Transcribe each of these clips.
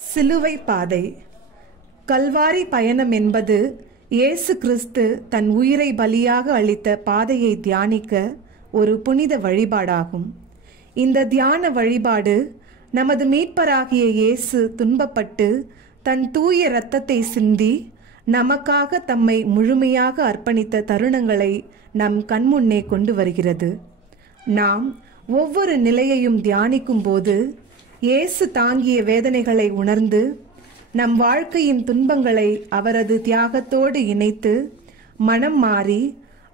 சிலுவை பாதை. கல்வாரி பயணம் என்பது இயேசு கிறிஸ்து தன் உயிரை பலியாக அளித்த பாதையை தியானிக்க ஒரு புனித வழிபாடாகும். இந்த தியான வழிபாடு நமது மீட்பராகிய இயேசு துன்பப்பட்டு தன் தூய இரத்தத்தை சிந்தி நமக்காக தம்மை முழுமையாக அர்ப்பணித்த தருணங்களை நம் கண்முன்னே கொண்டு வருகிறது. நாம் ஒவ்வொரு நிலையையும் தியானிக்கும் போது இயேசு தாங்கிய வேதனைகளை உணர்ந்து நம் வாழ்க்கையின் துன்பங்களை அவரது தியாகத்தோடு இணைத்து மனம் மாறி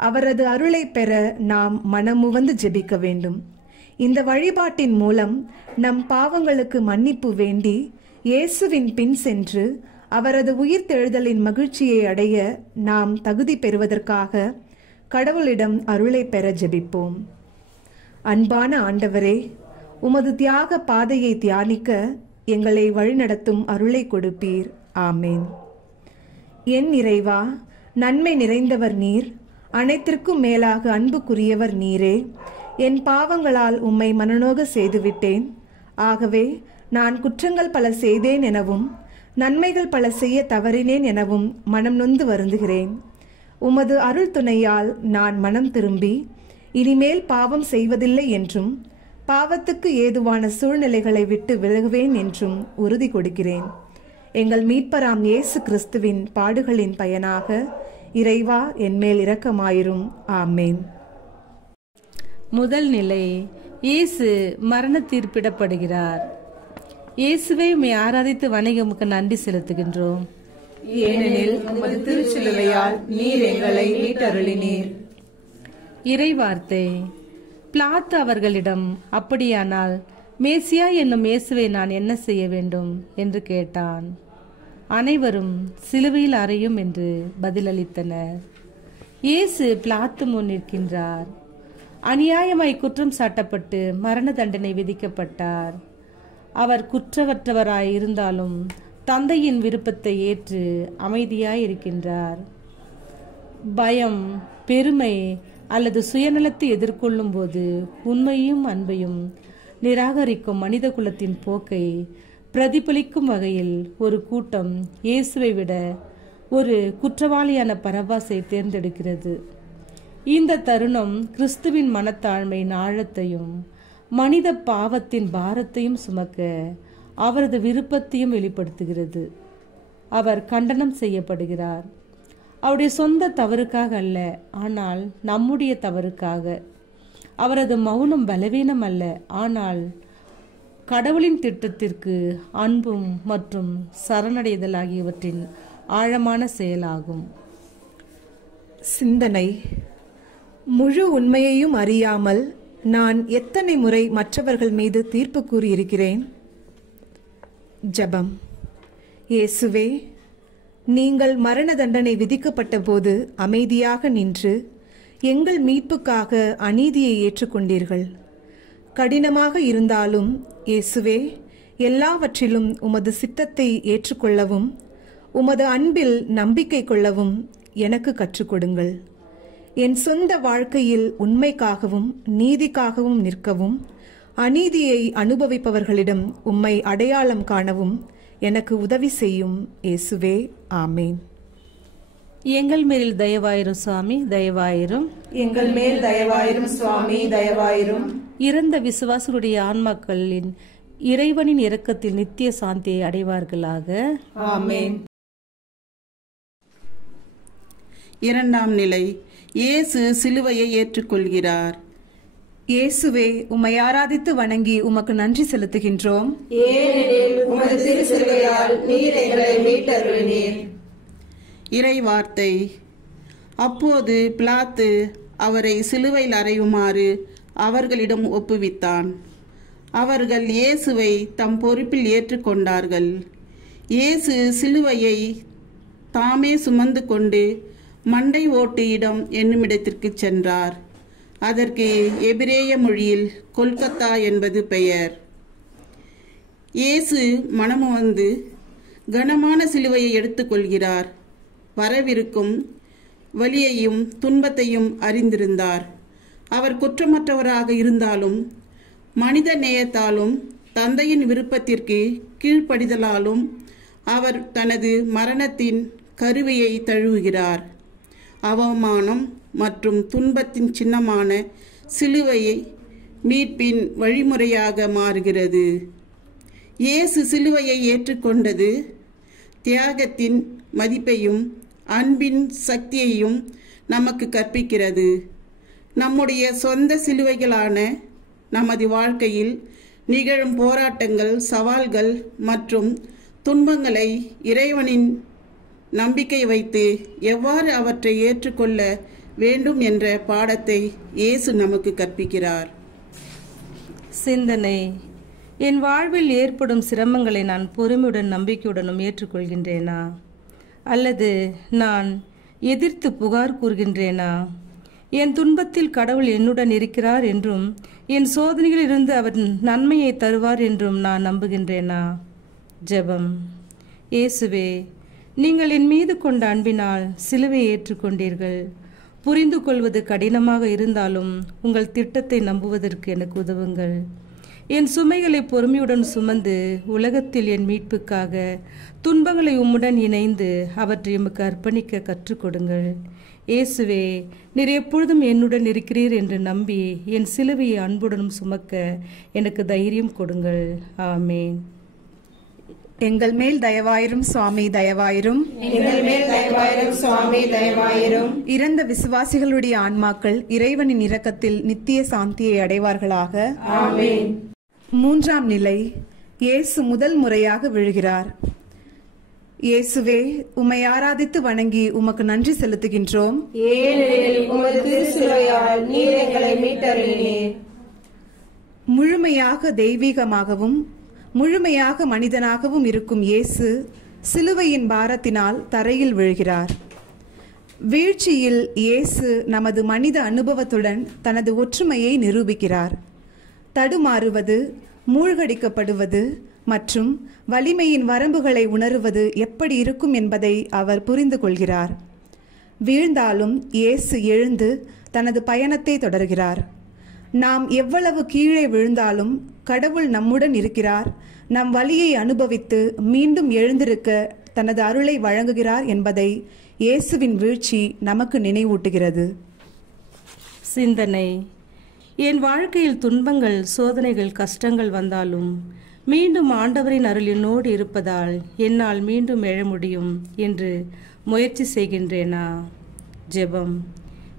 அவரது அருளை பெற நாம் மனமுவந்து ஜெபிக்க வேண்டும். இந்த வழிபாட்டின் மூலம் நம் பாவங்களுக்கு மன்னிப்பு வேண்டி இயேசுவின் பின் சென்று அவரது உயிர்த்தெழுதலின் மகிழ்ச்சியை அடைய நாம் தகுதி பெறுவதற்காக கடவுளிடம் அருளை பெற ஜெபிப்போம். அன்பான ஆண்டவரே, உமது தியாக பாதையை தியானிக்க எங்களை வழிநடத்தும் அருளை கொடுப்பீர். ஆமேன். என் இறைவா, நன்மை நிறைந்தவர் நீர், அனைத்திற்கும் மேலாக அன்புக்குரியவர் நீரே. என் பாவங்களால் உம்மை மனநோக செய்துவிட்டேன். ஆகவே நான் குற்றங்கள் பல செய்தேன் எனவும் நன்மைகள் பல செய்ய தவறினேன் எனவும் மனம் நொந்து வருந்துகிறேன். உமது அருள் துணையால் நான் மனம் திரும்பி இனிமேல் பாவம் செய்வதில்லை என்றும் பாவத்துக்கு ஏதுவான சூழ்நிலைகளை விட்டு விலகுவேன் என்றும் உறுதி கொடுக்கிறேன். எங்கள் மீட்பராம் இயேசு கிறிஸ்துவின் பாடுகளின் பயனாக இறைவா, என்மேல் இரக்கமாயிரும். ஆமேன். முதல் நிலை, இயேசு மரண தீர்ப்பிடப்படுகிறார். இயேசுவை உம்மை ஆராதித்து வணங்கி உமக்கு நன்றி செலுத்துகின்றோம். ஏனெனில் உமது திருச்சிலுவையால் நீர் எங்களை மீட்டருளினீர். இறைவார்த்தை. பிலாத்து அவர்களிடம், அப்படியானால் மேசியா என்னும் இயேசுவை நான் என்ன செய்ய வேண்டும் என்று கேட்டான். அனைவரும் சிலுவையில் அறையும் என்று பதிலளித்தனர். இயேசு பிலாத்து முன் நிற்கின்றார். அநியாயமாய் குற்றம் சாட்டப்பட்டு மரண தண்டனை விதிக்கப்பட்டார். அவர் குற்றமற்றவராய் இருந்தாலும் தந்தையின் விருப்பத்தை ஏற்று அமைதியாய் இருக்கின்றார். பயம், பெருமை அல்லது சுயநலத்தை எதிர்கொள்ளும் போது உண்மையும் அன்பையும் நிராகரிக்கும் மனித குலத்தின் போக்கை பிரதிபலிக்கும் வகையில் ஒரு கூட்டம் இயேசுவை விட ஒரு குற்றவாளியான பரபாசை தேர்ந்தெடுக்கிறது. இந்த தருணம் கிறிஸ்துவின் மனத்தாழ்மையின் ஆழத்தையும் மனித பாவத்தின் பாரத்தையும் சுமக்க அவரது விருப்பத்தையும் வெளிப்படுத்துகிறது. அவர் கண்டனம் செய்யப்படுகிறார். அவருடைய சொந்த தவறுக்காக அல்ல, ஆனால் நம்முடைய தவறுக்காக. அவரது மௌனம் பலவீனம் அல்ல, ஆனால் கடவுளின் திட்டத்திற்கு அன்பும் மற்றும் சரணடைதல் ஆகியவற்றின் ஆழமான செயலாகும். சிந்தனை. முழு உண்மையையும் அறியாமல் நான் எத்தனை முறை மற்றவர்கள் மீது தீர்ப்பு கூறியிருக்கிறேன். ஜெபம். இயேசுவே, நீங்கள் மரண தண்டனை விதிக்கப்பட்ட போது அமைதியாக நின்று எங்கள் மீட்புக்காக அநீதியை ஏற்றுக்கொண்டீர்கள். கடினமாக இருந்தாலும் இயேசுவே, எல்லாவற்றிலும் உமது சித்தத்தை ஏற்றுக்கொள்ளவும் உமது அன்பில் நம்பிக்கை கொள்ளவும் எனக்கு கற்றுக் கொடுங்கள். என் சொந்த வாழ்க்கையில் உண்மைக்காகவும் நீதிக்காகவும் நிற்கவும் அநீதியை அனுபவிப்பவர்களிடம் உம்மை அடையாளம் காணவும் எனக்கு உதவி செய்யும் இயேசுவே. ஆமேன். எங்கள் மேல் தயவாயிரும் சுவாமி, தயவாயிரும். எங்கள் மேல் தயவாயிரும் சுவாமி, தயவாயிரும். இறந்த விசுவாசிகளுடைய ஆன்மாக்களின் இறைவனின் இரக்கத்தில் நித்திய சாந்தியை அடைவார்களாக. ஆமேன். இரண்டாம் நிலை, இயேசு சிலுவையை ஏற்றுக்கொள்கிறார். இயேசுவே, உம்மை ஆராதித்து வணங்கி உமக்கு நன்றி செலுத்துகின்றோம். ஏனெனில் உமது திருச்சிலுவையால் நீர் எங்களை மீட்டருளினீர். இறை வார்த்தை. அப்போது பிலாத்து அவரை சிலுவையில் அறையுமாறு அவர்களிடம் ஒப்புவித்தான். அவர்கள் இயேசுவை தம் பொறுப்பில் ஏற்றுக்கொண்டார்கள். இயேசு சிலுவையை தாமே சுமந்து கொண்டு மண்டை ஓட்டு இடம் என்னுமிடத்திற்கு சென்றார். அதற்கு எபிரேய மொழியில் கொல்கத்தா என்பது பெயர். இயேசு மனமு வந்து கனமான சிலுவையை எடுத்துக்கொள்கிறார். வரவிருக்கும் வலியையும் துன்பத்தையும் அறிந்திருந்தார். அவர் குற்றமற்றவராக இருந்தாலும் மனித நேயத்தாலும் தந்தையின் விருப்பத்திற்கு கீழ்ப்படிதலாலும் அவர் தனது மரணத்தின் கருவியை தழுவுகிறார். அவமானம் மற்றும் துன்பத்தின் சின்னமான சிலுவையை மீட்பின் வழிமுறையாக மாறுகிறது. இயேசு சிலுவையை ஏற்றுக்கொண்டது தியாகத்தின் மதிப்பையும் அன்பின் சக்தியையும் நமக்கு கற்பிக்கிறது. நம்முடைய சொந்த சிலுவைகளான நமது வாழ்க்கையில் நிகழும் போராட்டங்கள், சவால்கள் மற்றும் துன்பங்களை இறைவனின் நம்பிக்கை வைத்து எவ்வாறு அவற்றை ஏற்றுக்கொள்ள வேண்டும் என்ற பாடத்தை இயேசு நமக்கு கற்பிக்கிறார். சிந்தனை: என் வாழ்வில் ஏற்படும் சிரமங்களை நான் பொறுமையுடன் நம்பிக்கையுடனும் ஏற்றுக்கொள்கின்றேனா, அல்லது நான் எதிர்த்து புகார் கூறுகின்றேனா? என் துன்பத்தில் கடவுள் என்னுடன் இருக்கிறார் என்றும் என் சோதனையில் இருந்து அவர் நன்மையை தருவார் என்றும் நான் நம்புகின்றேனா? ஜெபம். இயேசுவே, நீங்கள் என் மீது கொண்ட அன்பினால் சிலுவையை ஏற்றுக்கொண்டீர்கள். புரிந்து கொள்வது கடினமாக இருந்தாலும் உங்கள் திட்டத்தை நம்புவதற்கு எனக்கு உதவுங்கள். என் சுமைகளை பொறுமையுடன் சுமந்து உலகத்தில் என் மீட்புக்காக துன்பங்களை உம்முடன் இணைந்து அவற்றை உமக்கு அர்ப்பணிக்க கற்றுக் கொடுங்கள். இயேசுவே, நீர் எப்பொழுதும் என்னுடன் இருக்கிறீர் என்று நம்பி என் சிலுவையை அன்புடனும் சுமக்க எனக்கு தைரியம் கொடுங்கள். ஆமேன். எங்கள் மேல் தயவாயிரும் சுவாமி, தயவாயிரும். எங்கள் மேல் தயவாயிரும் சுவாமி, தயவாயிரும். இறந்த விசுவாசிகளுடைய ஆன்மாக்கள் இறைவனின் இரக்கத்தில் நித்திய சாந்தியை அடைவார்களாக. ஆமென். மூன்றாம் நிலை, இயேசு முதல் முறையாக விழுகிறார். இயேசுவே, உம்மை ஆராதித்து வணங்கி உமக்கு நன்றி செலுத்துகின்றோம். ஏனெனில் உமது திருச்சிலுவையால் நீர் எங்களை மீட்டருளினீர். முழுமையாக தெய்வீகமாகவும் முழுமையாக மனிதனாகவும் இருக்கும் இயேசு சிலுவையின் பாரத்தினால் தரையில் விழுகிறார். வீழ்ச்சியில் இயேசு நமது மனித அனுபவத்துடன் தனது ஒற்றுமையை நிரூபிக்கிறார். தடுமாறுவது, மூழ்கடிக்கப்படுவது மற்றும் வலிமையின் வரம்புகளை உணருவது எப்படி இருக்கும் என்பதை அவர் புரிந்து கொள்கிறார். வீழ்ந்தாலும் இயேசு எழுந்து தனது பயணத்தை தொடர்கிறார். நாம் எவ்வளவு கீழே விழுந்தாலும் கடவுள் நம்முடன் இருக்கிறார். நம் வலியை அனுபவித்து மீண்டும் எழுந்திருக்க தனது அருளை வழங்குகிறார் என்பதை இயேசுவின் வீழ்ச்சி நமக்கு நினைவூட்டுகிறது. சிந்தனை: என் வாழ்க்கையில் துன்பங்கள், சோதனைகள், கஷ்டங்கள் வந்தாலும் மீண்டும் ஆண்டவரின் அருள் என்னோடு இருப்பதால் என்னால் மீண்டும் எழ முடியும் என்று முயற்சி செய்கின்றேனா? ஜெபம்.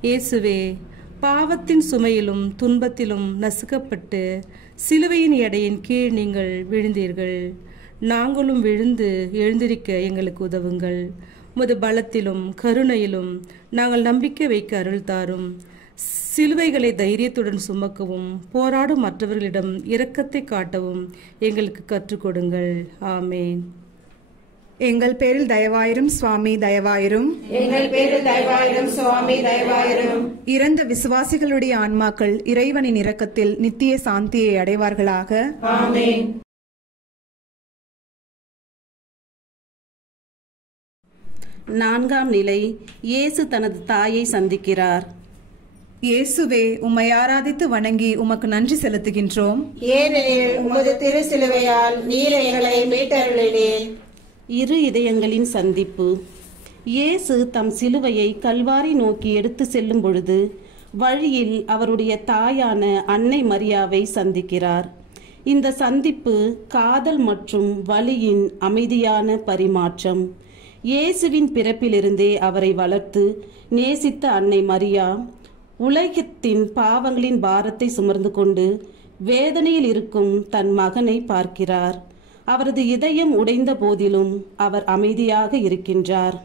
இயேசுவே, பாவத்தின் சுமையிலும் துன்பத்திலும் நசுக்கப்பட்டு சிலுவையின் எடையின் கீழ் நீங்கள் விழுந்தீர்கள். நாங்களும் விழுந்து எழுந்திருக்க எங்களுக்கு உதவுங்கள். உமது பலத்திலும் கருணையிலும் நாங்கள் நம்பிக்கை வைக்க அருள் தாரும். சிலுவைகளை தைரியத்துடன் சுமக்கவும் போராடும் மற்றவர்களிடம் இரக்கத்தை காட்டவும் எங்களுக்கு கற்றுக் கொடுங்கள். ஆமேன். எங்கள் பேரில் தயவாயிரும் சுவாமி, தயவாயிரும். எங்கள் பேரில் தயவாயிரும் சுவாமி, தயவாயிரும். இறந்த விசுவாசிகளுடைய ஆன்மாக்கள் இறைவனின் இரக்கத்தில் நித்திய சாந்தியை அடைவார்களாக. ஆமென். நான்காம் நிலை, இயேசு தனது தாயை சந்திக்கிறார். இயேசுவே, உம்மை ஆராதித்து வணங்கி உமக்கு நன்றி செலுத்துகின்றோம். ஏனெனில் உமது திருச்சிலுவையால் நீர் எங்களை மீட்டருளினீர். இரு இதயங்களின் சந்திப்பு. இயேசு தம் சிலுவையை கல்வாரி நோக்கி எடுத்து செல்லும் பொழுது வழியில் அவருடைய தாயான அன்னை மரியாவை சந்திக்கிறார். இந்த சந்திப்பு காதல் மற்றும் வலியின் அமைதியான பரிமாற்றம். இயேசுவின் பிறப்பிலிருந்தே அவரை வளர்த்து நேசித்த அன்னை மரியா உலகத்தின் பாவங்களின் பாரத்தை சுமர்ந்து கொண்டு வேதனையில் இருக்கும் தன் மகனை பார்க்கிறார். அவரது இதயம் உடைந்த போதிலும் அவர் அமைதியாக இருக்கின்றார்.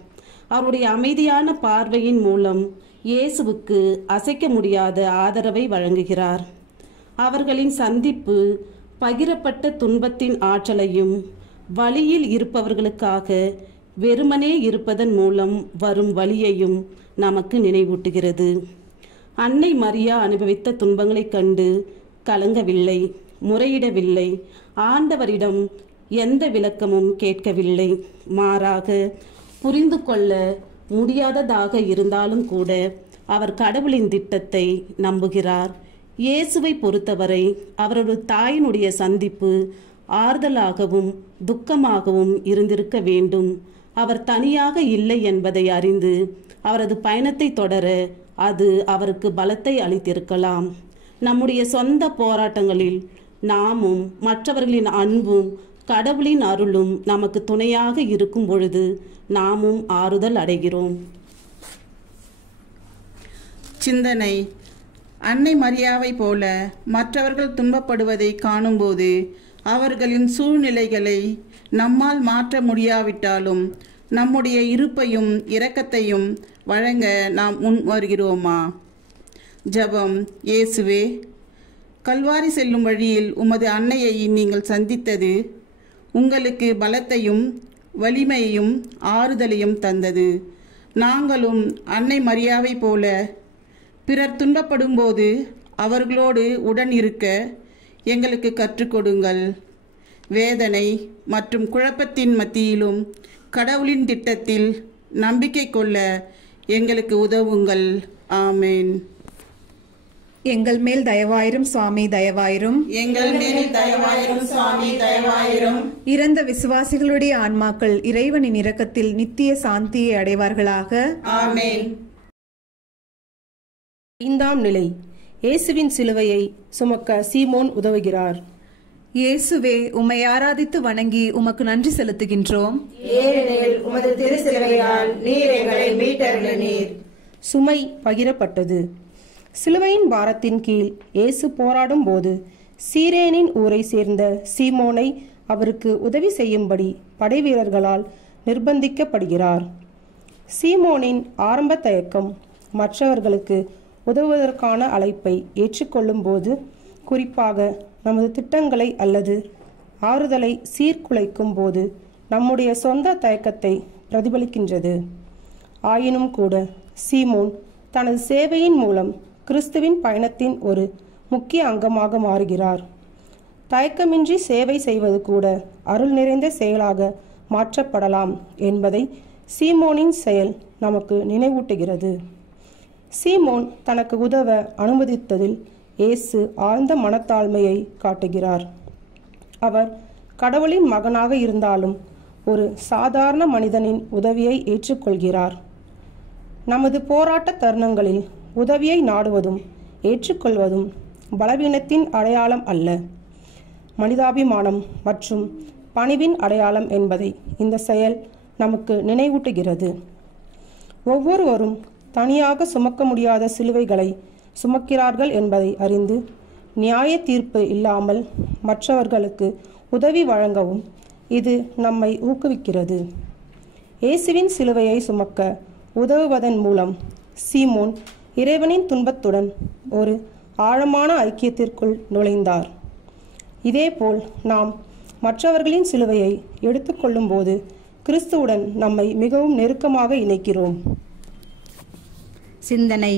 அவருடைய அமைதியான பார்வையின் மூலம் இயேசுவுக்கு அசைக்க முடியாத ஆதரவை வழங்குகிறார். அவர்களின் சந்திப்பு பகிரப்பட்ட துன்பத்தின் ஆற்றலையும் வலியில் இருப்பவர்களுக்காக வெறுமனே இருப்பதன் மூலம் வரும் வலியையும் நமக்கு நினைவூட்டுகிறது. அன்னை மரியா அனுபவித்த துன்பங்களைக் கண்டு கலங்கவில்லை, முறையிடவில்லை, ஆண்டவரிடம் எந்த விளக்கமும் கேட்கவில்லை. மாறாக புரிந்து கொள்ள முடியாததாக இருந்தாலும் கூட அவர் கடவுளின் திட்டத்தை நம்புகிறார். இயேசுவை பொறுத்தவரை அவரது தாயினுடைய சந்திப்பு ஆறுதலாகவும் துக்கமாகவும் இருந்திருக்க வேண்டும். அவர் தனியாக இல்லை என்பதை அறிந்து அவரது பயணத்தை தொடர அது அவருக்கு பலத்தை அளித்திருக்கலாம். நம்முடைய சொந்த போராட்டங்களில் நாமும் மற்றவர்களின் அன்பும் கடவுளின் அருளும் நமக்கு துணையாக இருக்கும் பொழுது நாமும் ஆறுதல் அடைகிறோம். சிந்தனை: அன்னை மரியாவை போல மற்றவர்கள் துன்பப்படுவதை காணும்போது அவர்களின் சூழ்நிலைகளை நம்மால் மாற்ற முடியாவிட்டாலும் நம்முடைய இருப்பையும் இரக்கத்தையும் வழங்க நாம் முன் வருகிறோமா? ஜெபம். இயேசுவே, கல்வாரி செல்லும் வழியில் உமது அன்னையை நீங்கள் சந்தித்தது உங்களுக்கு பலத்தையும் வலிமையையும் ஆறுதலையும் தந்தது. நாங்களும் அன்னை மரியாவை போல பிறர் துன்பப்படும்போது அவர்களோடு உடன் இருக்க எங்களுக்கு கற்றுக் கொடுங்கள். வேதனை மற்றும் குழப்பத்தின் மத்தியிலும் கடவுளின் திட்டத்தில் நம்பிக்கை கொள்ள எங்களுக்கு உதவுங்கள். ஆமேன். எங்கள் மேல் தயவாயிரும் சுவாமி, தயவாயிரும். எங்கள் மேல் தயவாயிரும் சுவாமி, தயவாயிரும். இறந்த விசுவாசிகளுடைய ஆன்மாக்கள் இறைவனின் இரக்கத்தில் நித்திய சாந்தியை அடைவார்களாக. ஆமேன். 5ஆம் நிலை. இயேசுவின் சிலுவையை சுமக்க சீமோன் உதவுகிறார். இயேசுவே, உம்மை ஆராதித்து வணங்கி உமக்கு நன்றி செலுத்துகின்றோம். ஏனெனில் உமது திருச்சிலுவையால் நீர் எங்களை மீட்டருளினீர். சுமை பகிரப்பட்டது. சிலுவையின் பாரத்தின் கீழ் இயேசு போராடும் போது சீரேனின் ஊரை சேர்ந்த சீமோனை அவருக்கு உதவி செய்யும்படி படைவீரர்களால் நிர்பந்திக்கப்படுகிறார். சீமோனின் ஆரம்ப தயக்கம் மற்றவர்களுக்கு உதவுவதற்கான அழைப்பை ஏற்றுக்கொள்ளும் போது, குறிப்பாக நமது திட்டங்களை அல்லது ஆறுதலை சீர்குலைக்கும் போது நம்முடைய சொந்த தயக்கத்தை பிரதிபலிக்கின்றது. ஆயினும் கூட சீமோன் தனது சேவையின் மூலம் கிறிஸ்துவின் பயணத்தின் ஒரு முக்கிய அங்கமாக மாறுகிறார். தயக்கமின்றி சேவை செய்வது கூட அருள் நிறைந்த செயலாக மாற்றப்படலாம் என்பதை சீமோனின் செயல் நமக்கு நினைவூட்டுகிறது. சீமோன் தனக்கு உதவ அனுமதித்ததில் இயேசு ஆழ்ந்த மனத்தாழ்மையை காட்டுகிறார். அவர் கடவுளின் மகனாக இருந்தாலும் ஒரு சாதாரண மனிதனின் உதவியை ஏற்றுக்கொள்கிறார். நமது போராட்ட தருணங்களில் உதவியை நாடுவதும் ஏற்றுக்கொள்வதும் பலவீனத்தின் அடையாளம் அல்ல, மனிதாபிமானம் மற்றும் பணிவின் அடையாளம் என்பதை இந்த செயல் நமக்கு நினைவூட்டுகிறது. ஒவ்வொருவரும் தனியாக சுமக்க முடியாத சிலுவைகளை சுமக்கிறார்கள் என்பதை அறிந்து நியாய தீர்ப்பு இல்லாமல் மற்றவர்களுக்கு உதவி வழங்கவும் இது நம்மை ஊக்குவிக்கிறது. இயேசுவின் சிலுவையை சுமக்க உதவுவதன் மூலம் சீமோன் இறைவனின் துன்பத்துடன் ஒரு ஆழமான ஐக்கியத்திற்குள் நுழைந்தார். இதேபோல் நாம் மற்றவர்களின் சிலுவையை எடுத்துக்கொள்ளும் போது கிறிஸ்துவுடன் நம்மை மிகவும் நெருக்கமாக இணைக்கிறோம். சிந்தனை: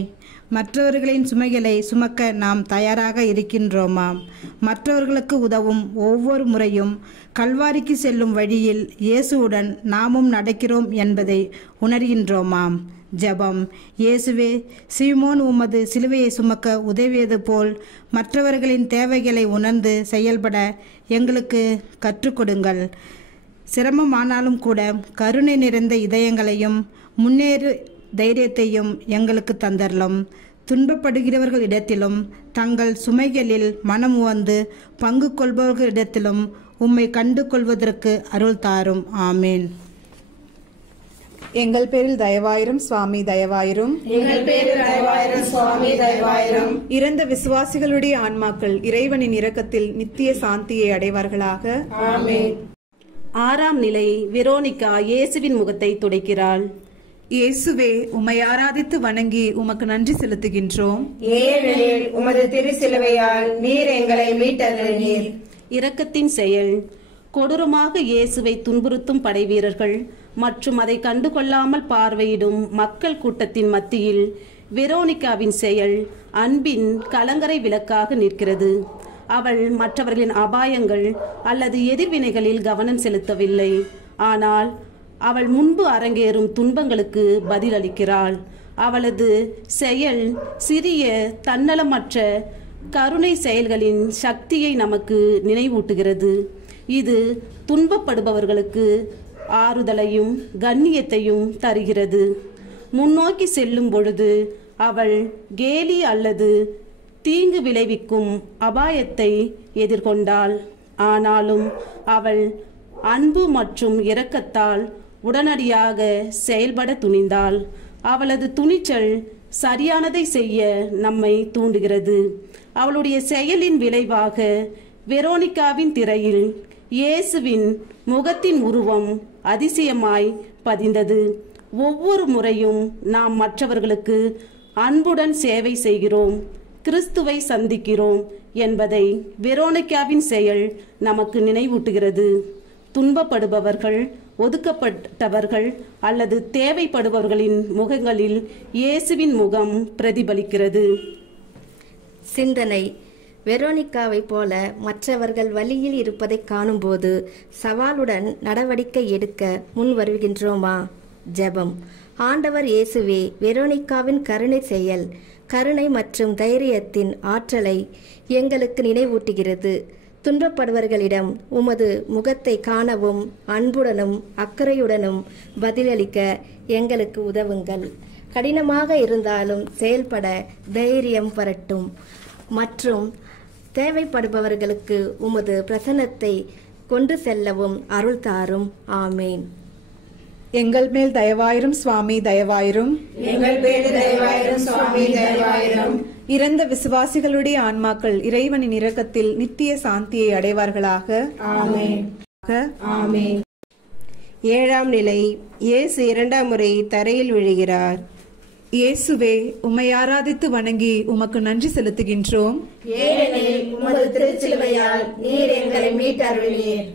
மற்றவர்களின் சுமைகளை சுமக்க நாம் தயாராக இருக்கின்றோமாம். மற்றவர்களுக்கு உதவும் ஒவ்வொரு முறையும் கல்வாரிக்கு செல்லும் வழியில் இயேசுவுடன் நாமும் நடக்கிறோம் என்பதை உணர்கின்றோமாம். ஜெபம். இயேசுவே, சீமோன் உமது சிலுவையை சுமக்க உதவியது போல் மற்றவர்களின் தேவைகளை உணர்ந்து செயல்பட எங்களுக்கு கற்றுக் கொடுங்கள். சிரமமானாலும் கூட கருணை நிறைந்த இதயங்களையும் முன்னேறு தைரியத்தையும் எங்களுக்கு தந்தரலும். துன்பப்படுகிறவர்களிடத்திலும் தங்கள் சுமைகளில் மனம் உவந்து பங்கு கொள்பவர்களிடத்திலும் உம்மை கண்டு கொள்வதற்கு அருள் தாரும். ஆமேன். எங்கள் பேரில் தயவாயிரும் சுவாமி, தயவாயிரும். எங்கள் பேரில் தயவாயிரும் சுவாமி, தயவாயிரும். இறந்த விசுவாசிகளுடைய ஆன்மாக்கள் இறைவனின் இரக்கத்தில் நித்திய சாந்தியை அடைவார்களாக. ஆமென். 6ஆம் நிலை. வெரோனிகா இயேசுவின் முகத்தை துடைக்கிறாள். இயேசுவே, உம்மை ஆராதித்து வணங்கி உமக்கு நன்றி செலுத்துகின்றோம். ஏனெனில் உமது திருச்சிலுவையால் நீர் எங்களை மீட்டருளினீர். இரக்கத்தின் செயல். கொடூரமாக இயேசுவை துன்புறுத்தும் படைவீரர்கள் மற்றும் அதை கண்டுகொள்ளாமல் பார்வையிடும் மக்கள் கூட்டத்தின் மத்தியில் வெரோனிகாவின் செயல் அன்பின் கலங்கரை விளக்காக நிற்கிறது. அவள் மற்றவர்களின் அபாயங்கள் அல்லது எதிர்வினைகளில் கவனம் செலுத்தவில்லை, ஆனால் அவள் முன்பு அரங்கேறும் துன்பங்களுக்கு பதிலளிக்கிறாள். அவளது செயல் சிறிய தன்னலமற்ற கருணை செயல்களின் சக்தியை நமக்கு நினைவூட்டுகிறது. இது துன்பப்படுபவர்களுக்கு ஆறுதலையும் கண்ணியத்தையும் தருகிறது. முன்னோக்கி செல்லும் பொழுது அவள் கேலி அல்லது தீங்கு விளைவிக்கும் அபாயத்தை எதிர்கொண்டாள். ஆனாலும் அவள் அன்பு மற்றும் இரக்கத்தால் உடனடியாக செயல்பட துணிந்தாள். அவளது துணிச்சல் சரியானதை செய்ய நம்மை தூண்டுகிறது. அவளுடைய செயலின் விளைவாக வெரோனிகாவின் திரையில் இயேசுவின் முகத்தின் உருவம் அதிசயமாய் பதிந்தது. ஒவ்வொரு முறையும் நாம் மற்றவர்களுக்கு அன்புடன் சேவை செய்கிறோம், கிறிஸ்துவை சந்திக்கிறோம் என்பதை வெரோனிகாவின் செயல் நமக்கு நினைவூட்டுகிறது. துன்பப்படுபவர்கள், ஒதுக்கப்பட்டவர்கள் அல்லது தேவைப்படுபவர்களின் முகங்களில் இயேசுவின் முகம் பிரதிபலிக்கிறது. சிந்தனை: வெரோனிகாவை போல மற்றவர்கள் வழியில் இருப்பதை காணும்போது சவாலுடன் நடவடிக்கை எடுக்க முன் வருகின்றோமா? ஜெபம். ஆண்டவர் இயேசுவே, வெரோனிகாவின் கருணை செயல் கருணை மற்றும் தைரியத்தின் ஆற்றலை எங்களுக்கு நினைவூட்டுகிறது. துன்பப்படுபவர்களிடம் உமது முகத்தை காணவும் அன்புடனும் அக்கறையுடனும் பதிலளிக்க எங்களுக்கு உதவுங்கள். கடினமாக இருந்தாலும் செயல்பட தைரியம் வரட்டும் மற்றும் தேவைப்படுபவர்களுக்கு உமது பிரசன்னத்தை கொண்டு செல்லவும் அருள் தாரும். ஆமேன். எங்கள் மேல் தயவாயிரும் சுவாமி, தயவாயிரும். எங்கள் பேரில் தயவாயிரும் சுவாமி, தயவாயிரும். இறந்த விசுவாசிகளுடைய ஆன்மாக்கள் இறைவனின் இரக்கத்தில் நித்திய சாந்தியை அடைவார்களாக. ஆமென். ஆமென். 7ஆம் நிலை. இயேசு 2ஆம் முறை தரையில் விழுகிறார். இயேசுவே, உம்மை ஆராதித்து வணங்கி உமக்கு நன்றி செலுத்துகின்றோம். ஏனெனில் உமது திருச்சிலுவையால் நீர் எங்களை மீட்டருளினீர்.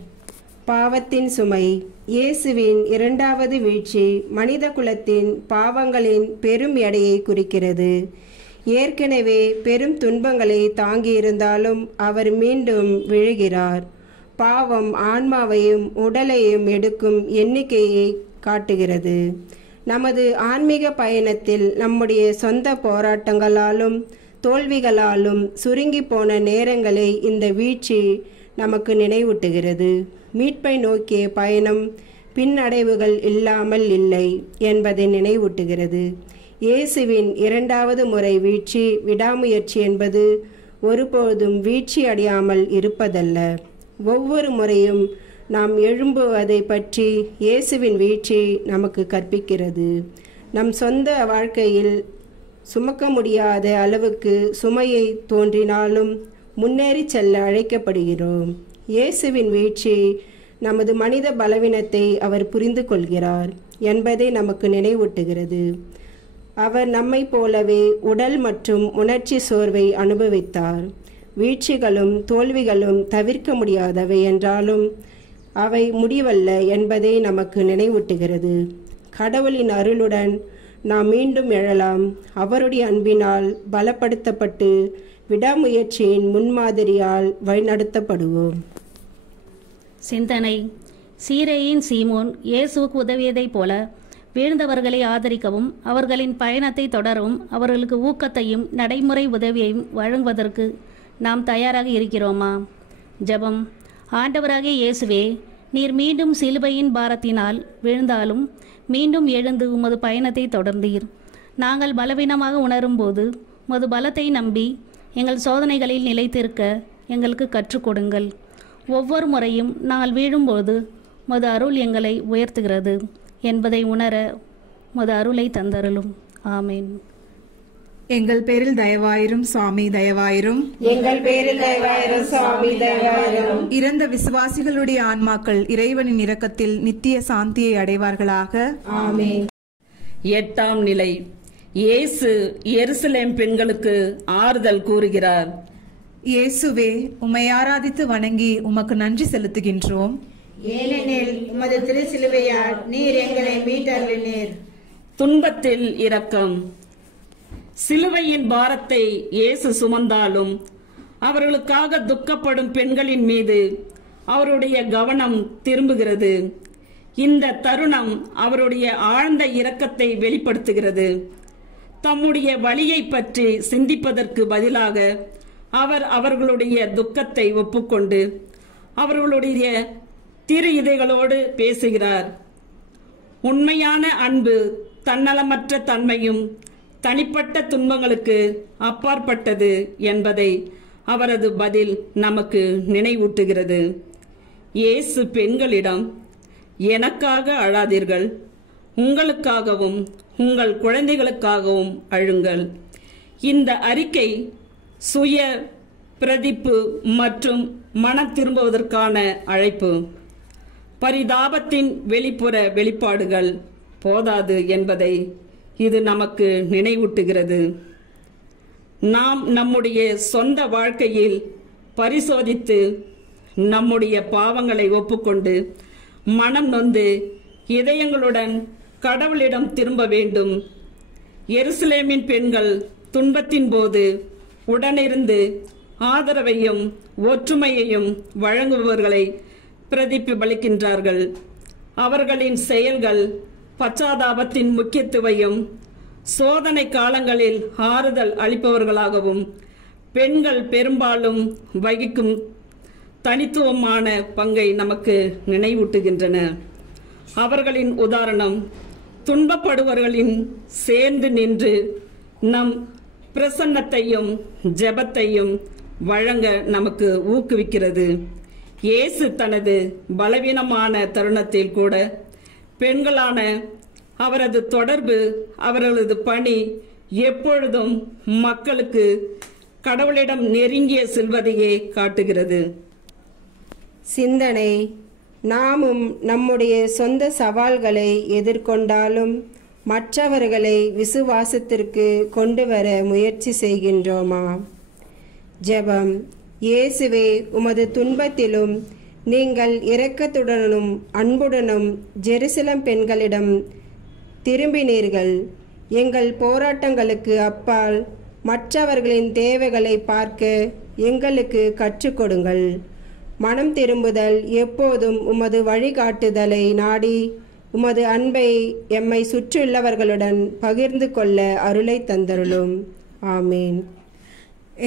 பாவத்தின் சுமை. இயேசுவின் 2வது வீழ்ச்சி மனித குலத்தின் பாவங்களின் பெரும் எடையை குறிக்கிறது. ஏற்கனவே பெரும் துன்பங்களை தாங்கியிருந்தாலும் அவர் மீண்டும் விழுகிறார். பாவம் ஆன்மாவையும் உடலையும் எடுக்கும் எண்ணிக்கையை காட்டுகிறது. நமது ஆன்மீக பயணத்தில் நம்முடைய சொந்த போராட்டங்களாலும் தோல்விகளாலும் சுருங்கி போன நேரங்களை இந்த வீழ்ச்சி நமக்கு நினைவூட்டுகிறது. மீட்பை நோக்கிய பயணம் பின்னடைவுகள் இல்லாமல் இல்லை என்பதை நினைவூட்டுகிறது. இயேசுவின் 2வது முறை வீழ்ச்சி விடாமுயற்சி என்பது ஒருபோதும் வீழ்ச்சி அடையாமல் இருப்பதல்ல. ஒவ்வொரு முறையும் நாம் எழும்புவதை பற்றி இயேசுவின் வீழ்ச்சி நமக்கு கற்பிக்கிறது. நம் சொந்த வாழ்க்கையில் சுமக்க முடியாத அளவுக்கு சுமையை தோன்றினாலும் முன்னேறி செல்ல அழைக்கப்படுகிறோம். இயேசுவின் வீழ்ச்சி நமது மனித பலவீனத்தை அவர் புரிந்து கொள்கிறார் என்பதை நமக்கு நினைவூட்டுகிறது. அவர் நம்மை போலவே உடல் மற்றும் உணர்ச்சி சோர்வை அனுபவித்தார். வீழ்ச்சிகளும் தோல்விகளும் தவிர்க்க முடியாதவை என்றாலும் அவை முடிவல்ல என்பதை நமக்கு நினைவூட்டுகிறது. கடவுளின் அருளுடன் நாம் மீண்டும் எழலாம். அவருடைய அன்பினால் பலப்படுத்தப்பட்டு விடாமுயற்சியின் முன்மாதிரியால் வழிநடத்தப்படுவோம். சிந்தனை: சீரேயின் சீமோன் இயேசுவுக்கு உதவியதைப் போல வீழ்ந்தவர்களை ஆதரிக்கவும் அவர்களின் பயணத்தை தொடரவும் அவர்களுக்கு ஊக்கத்தையும் நடைமுறை உதவியையும் வழங்குவதற்கு நாம் தயாராக இருக்கிறோமா? ஜெபம். ஆண்டவராகிய இயேசுவே, நீர் மீண்டும் சிலுவையின் பாரத்தினால் விழுந்தாலும் மீண்டும் எழுந்து உமது பயணத்தை தொடர்ந்தீர். நாங்கள் பலவீனமாக உணரும்போது உமது பலத்தை நம்பி எங்கள் சோதனைகளில் நிலைத்திருக்க எங்களுக்கு கற்றுக் கொடுங்கள். ஒவ்வொரு முறையும் நாங்கள் வீழும்போது உமது அருள் எங்களை உயர்த்துகிறது என்பதை உணர உமது அருளை தந்தருளும். ஆமேன். எங்கள் பேரில் தயவாயிரும் சுவாமி, தயவாயிரும். எங்கள் பேரில் தயவாயிரும் சுவாமி, தயவாயிரும். இறந்த விசுவாசிகளுடைய ஆன்மாக்கள் இறைவனின் இரக்கத்தில் நித்திய சாந்தியை அடைவார்களாக. ஆமென். 8ஆம் நிலை. இயேசு எருசலேம் பெண்களுக்கு ஆறுதல் கூறுகிறார். இயேசுவே, உம்மை ஆராதித்து வணங்கி உமக்கு நன்றி செலுத்துகின்றோம். ஏனெனில் உமது திருச்சிலுவையால் நீர் எங்களை மீட்டருளினீர். துன்பத்தில் இரக்கம். சிலுவையின் பாரத்தை இயேசு சுமந்தாலும் அவர்களுக்காக துக்கப்படும் பெண்களின் மீது அவருடைய கவனம் திரும்புகிறது. இந்த தருணம் அவருடைய ஆழ்ந்த இரக்கத்தை வெளிப்படுத்துகிறது. தம்முடைய வலியை பற்றி சிந்திப்பதற்கு பதிலாக அவர் அவர்களுடைய துக்கத்தை ஒப்புக்கொண்டு அவர்களுடைய திரு இதழ்களோடு பேசுகிறார். உண்மையான அன்பு தன்னலமற்ற தன்மையும் தனிப்பட்ட துன்பங்களுக்கு அப்பாற்பட்டது என்பதை அவரது பதில் நமக்கு நினைவூட்டுகிறது. இயேசு பெண்களிடம், எனக்காக அழாதீர்கள், உங்களுக்காகவும் உங்கள் குழந்தைகளுக்காகவும் அழுங்கள். இந்த அறிக்கை சுய பிரதிப்பு மற்றும் மனம் திரும்புவதற்கான அழைப்பு. பரிதாபத்தின் வெளிப்புற வெளிப்பாடுகள் போதாது என்பதை இது நமக்கு நினைவூட்டுகிறது. நாம் நம்முடைய சொந்த வாழ்க்கையில் பரிசோதித்து நம்முடைய பாவங்களை ஒப்புக்கொண்டு மனம் நொந்து இதயங்களுடன் கடவுளிடம் திரும்ப வேண்டும். எருசலேமின் பெண்கள் துன்பத்தின் போது உடனிருந்து ஆதரவையும் ஒற்றுமையையும் வழங்குபவர்களை பிரதிபலிக்கின்றார்கள். அவர்களின் செயல்கள் பச்சாதாபத்தின் முக்கியத்துவையும் சோதனை காலங்களில் ஆறுதல் அளிப்பவர்களாகவும் பெண்கள் பெரும்பாலும் வகிக்கும் தனித்துவமான பங்கை நமக்கு நினைவூட்டுகின்றன. அவர்களின் உதாரணம் துன்பப்படுபவர்களின் சேர்ந்து நின்று நம் பிரசன்னத்தையும் ஜெபத்தையும் வழங்க நமக்கு ஊக்குவிக்கிறது. இயேசு தனது பலவீனமான தருணத்தில் கூட பெண்களான அவரது தொடர்பு, அவர்களது பணி எப்பொழுதும் மக்களுக்கு கடவுளிடம் நெருங்கிய செல்வதையே காட்டுகிறது. சிந்தனை: நாமும் நம்முடைய சொந்த சவால்களை எதிர்கொண்டாலும் மற்றவர்களை விசுவாசத்திற்கு கொண்டு வர முயற்சி செய்கின்றோமா? ஜெபம். இயேசுவே, உமது துன்பத்திலும் நீங்கள் இரக்கத்துடனும் அன்புடனும் ஜெருசலம் பெண்களிடம் திரும்பினீர்கள். எங்கள் போராட்டங்களுக்கு அப்பால் மற்றவர்களின் தேவைகளை பார்க்க எங்களுக்கு கற்றுக் கொடுங்கள். மனம் திரும்புதல் எப்போதும் உமது வழிகாட்டுதலை நாடி உமது அன்பை எம்மை சுற்றியுள்ளவர்களுடன் பகிர்ந்து கொள்ள அருளை தந்தருளும். ஆமீன்.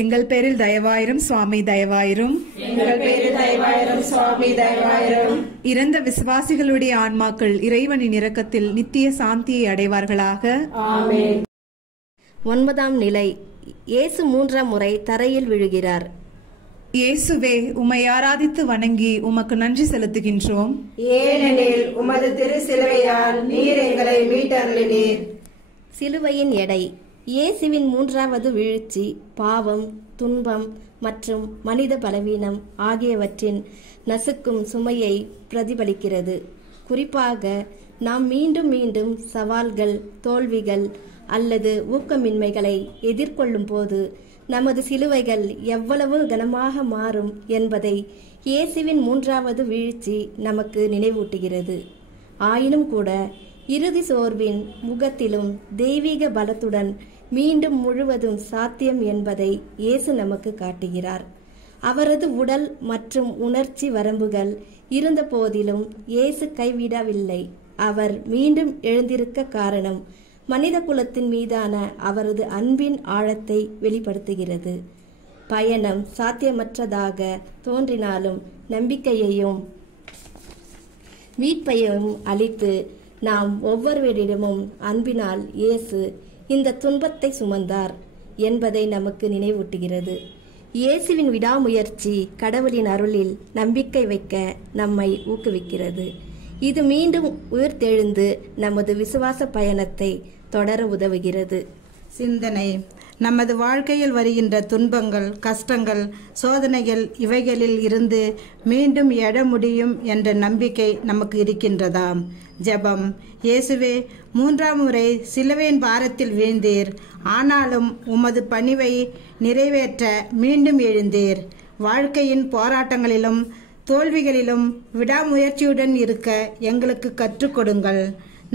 எங்கள் பேரில் தயவாயிரும் சுவாமி, தயவாயிரும். எங்கள் பேரில் தயவாயிரும் சுவாமி, தயவாயிரும். இறந்த விசுவாசிகளுடைய ஆன்மாக்கள் இறைவனின் இரக்கத்தில் நித்திய சாந்தியை அடைவார்களாக. ஆமென். 9ஆம் நிலை. இயேசு 3ஆம் முறை தரையில் விழுகிறார். இயேசுவே, உம்மை ஆராதித்து வணங்கி உமக்கு நன்றி செலுத்துகின்றோம். ஏனெனில் உமது திரு சிலுவையால் நீர் எங்களை மீட்டருளினீர். சிலுவையின் எடை. இயேசுவின் 3வது வீழ்ச்சி பாவம், துன்பம் மற்றும் மனித பலவீனம் ஆகியவற்றின் நசுக்கும் சுமையை பிரதிபலிக்கிறது. குறிப்பாக நாம் மீண்டும் மீண்டும் சவால்கள், தோல்விகள் அல்லது ஊக்கமின்மைகளை எதிர்கொள்ளும் போது நமது சிலுவைகள் எவ்வளவு கனமாக மாறும் என்பதை இயேசுவின் 3வது வீழ்ச்சி நமக்கு நினைவூட்டுகிறது. ஆயினும் கூட இறுதி சோர்வின் முகத்திலும் தெய்வீக பலத்துடன் மீண்டும் முழுவதும் சாத்தியம் என்பதை இயேசு நமக்கு காட்டுகிறார். அவரது உடல் மற்றும் உணர்ச்சி வரம்புகள் இருந்த போதிலும் இயேசு கைவிடவில்லை. அவர் மீண்டும் எழுந்திருக்க காரணம் மனித குலத்தின் மீதான அவரது அன்பின் ஆழத்தை வெளிப்படுத்துகிறது. பயணம் சாத்தியமற்றதாக தோன்றினாலும் நம்பிக்கையையும் மீட்பையும் அளித்து நாம் ஒவ்வொருவரிடமும் அன்பினால் இயேசு இந்த துன்பத்தை சுமந்தார் என்பதை நமக்கு நினைவூட்டுகிறது. இயேசுவின் விடாமுயற்சி கடவுளின் அருளில் நம்பிக்கை வைக்க நம்மை ஊக்குவிக்கிறது. இது மீண்டும் உயிர்த்தெழுந்து நமது விசுவாச பயணத்தை தொடர உதவுகிறது. சிந்தனை: நமது வாழ்க்கையில் வருகின்ற துன்பங்கள், கஷ்டங்கள், சோதனைகள் இவைகளில் இருந்து மீண்டும் எழ முடியும் என்ற நம்பிக்கை நமக்கு இருக்கின்றதா? ஜெபம். இயேசுவே, 3ஆம் முறை சிலுவையின் பாரத்தில் வீழ்ந்தீர். ஆனாலும் உமது பணிவை நிறைவேற்ற மீண்டும் எழுந்தீர். வாழ்க்கையின் போராட்டங்களிலும் தோல்விகளிலும் விடாமுயற்சியுடன் இருக்க எங்களுக்கு கற்றுக் கொடுங்கள்.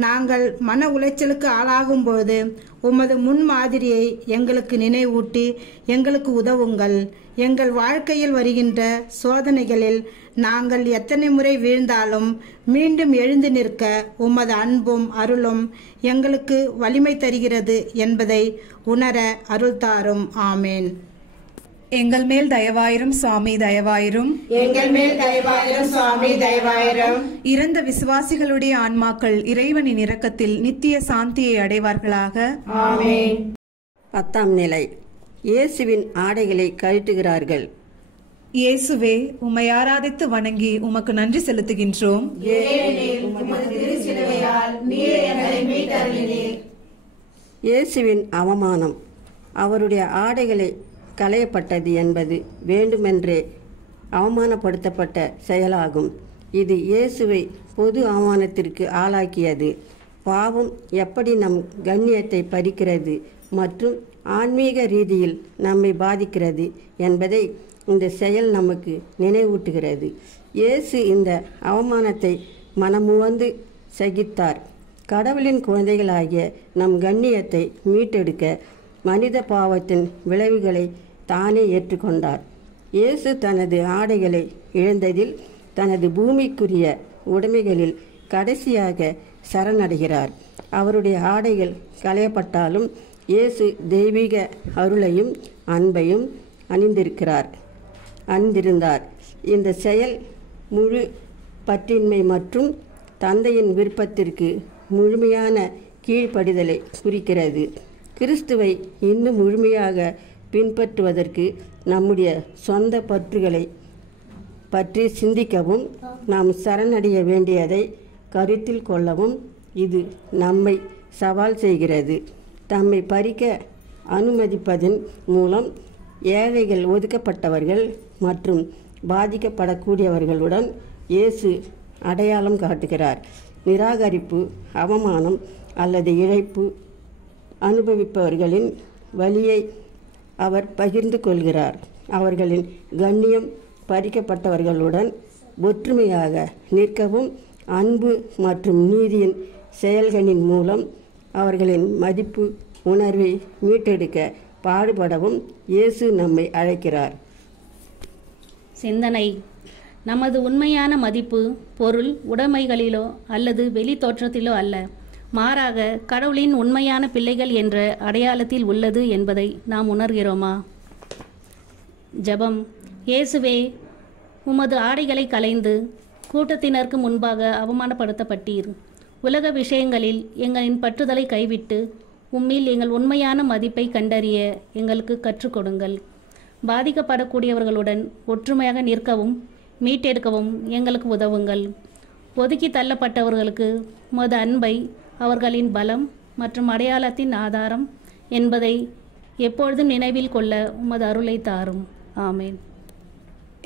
நாங்கள் மன உளைச்சலுக்கு ஆளாகும்போது உமது முன்மாதிரியை எங்களுக்கு நினைவூட்டி எங்களுக்கு உதவுங்கள். எங்கள் வாழ்க்கையில் வருகின்ற சோதனைகளில் நாங்கள் எத்தனை முறை வீழ்ந்தாலும் மீண்டும் எழுந்து நிற்க உமது அன்பும் அருளும் எங்களுக்கு வலிமை தருகிறது என்பதை உணர அருள் தாரும். ஆமேன். எங்கள் மேல் தயவாயிரும் சுவாமி தயவாயிரும். எங்கள் மேல் தயவாயிரும் சுவாமி தயவாயிரும். இறந்த விசுவாசிகளுடைய ஆன்மாக்கள் இறைவனின் இரக்கத்தில் நித்திய சாந்தியை அடைவார்களாக. ஆமென். 10ஆம் நிலை. இயேசுவின் ஆடைகளை கழட்டுகிறார்கள். இயேசுவே, உம்மை ஆராதித்து வணங்கி உமக்கு நன்றி செலுத்துகின்றோம். ஏனெனில் உமது திருச்சிலுவையால் நீர் எங்களை மீட்டருளினீர். இயேசுவின் அவமானம். அவருடைய ஆடைகளை களையப்பட்டது என்பது வேண்டுமென்றே அவமானப்படுத்தப்பட்ட செயலாகும். இது இயேசுவை பொது அவமானத்திற்கு ஆளாக்கியது. பாவம் எப்படி நம் கண்ணியத்தை பறிக்கிறது மற்றும் ஆன்மீக ரீதியில் நம்மை பாதிக்கிறது என்பதை இந்த செயல் நமக்கு நினைவூட்டுகிறது. இயேசு இந்த அவமானத்தை மனமுவந்து சகித்தார். கடவுளின் குழந்தைகளாகிய நம் கண்ணியத்தை மீட்டெடுக்க மனித பாவத்தின் விளைவுகளை தானே ஏற்றுக்கொண்டார். இயேசு தனது ஆடைகளை இழந்ததில் தனது பூமிக்குரிய உடைமைகளில் கடைசியாக சரணடைகிறார். அவருடைய ஆடைகள் களையப்பட்டாலும் இயேசு தெய்வீக அருளையும் அன்பையும் அணிந்திருந்தார். இந்த செயல் முழு பற்றின்மை மற்றும் தந்தையின் விருப்பத்திற்கு முழுமையான கீழ்ப்படிதலை குறிக்கிறது. கிறிஸ்துவை இன்னும் முழுமையாக பின்பற்றுவதற்கு நம்முடைய சொந்த பற்றுகளை பற்றி சிந்திக்கவும் நாம் சரணடைய வேண்டியதை கருத்தில் கொள்ளவும் இது நம்மை சவால் செய்கிறது. தம்மை பறிக்க அனுமதிப்பதன் மூலம் ஏழைகள், ஒதுக்கப்பட்டவர்கள் மற்றும் பாதிக்கப்படக்கூடியவர்களுடன் இயேசு அடையாளம் காட்டுகிறார். நிராகரிப்பு, அவமானம் அல்லது இழப்பு அனுபவிப்பவர்களின் வலியை அவர் பகிர்ந்து கொள்கிறார். அவர்களின் கண்ணியம் பறிக்கப்பட்டவர்களுடன் ஒற்றுமையாக நிற்கவும் அன்பு மற்றும் நீதியின் செயல்களின் மூலம் அவர்களின் மதிப்பு உணர்வை மீட்டெடுக்க பாடுபடவும் இயேசு நம்மை அழைக்கிறார். சிந்தனை. நமது உண்மையான மதிப்பு பொருள், உடைமைகளிலோ அல்லது வெளி தோற்றத்திலோ அல்ல, மாறாக கடவுளின் உண்மையான பிள்ளைகள் என்ற அடையாளத்தில் உள்ளது என்பதை நாம் உணர்கிறோமா? ஜெபம். இயேசுவே, உமது ஆடைகளை களைந்து கூட்டத்தினருக்கு முன்பாக அவமானப்படுத்தப்பட்டீர். உலக விஷயங்களில் எங்களின் பற்றுதலை கைவிட்டு உம்மில் எங்கள் உண்மையான மதிப்பை கண்டறிய எங்களுக்கு கற்றுக் கொடுங்கள். பாதிக்கப்படக்கூடியவர்களுடன் ஒற்றுமையாக நிற்கவும் மீட்டெடுக்கவும் எங்களுக்கு உதவுங்கள். ஒதுக்கி தள்ளப்பட்டவர்களுக்கு உமது அன்பை அவர்களின் பலம் மற்றும் அடையாளத்தின் ஆதாரம் என்பதை எப்பொழுதும் நினைவில் கொள்ள உமது அருளை தாரும். ஆமேன்.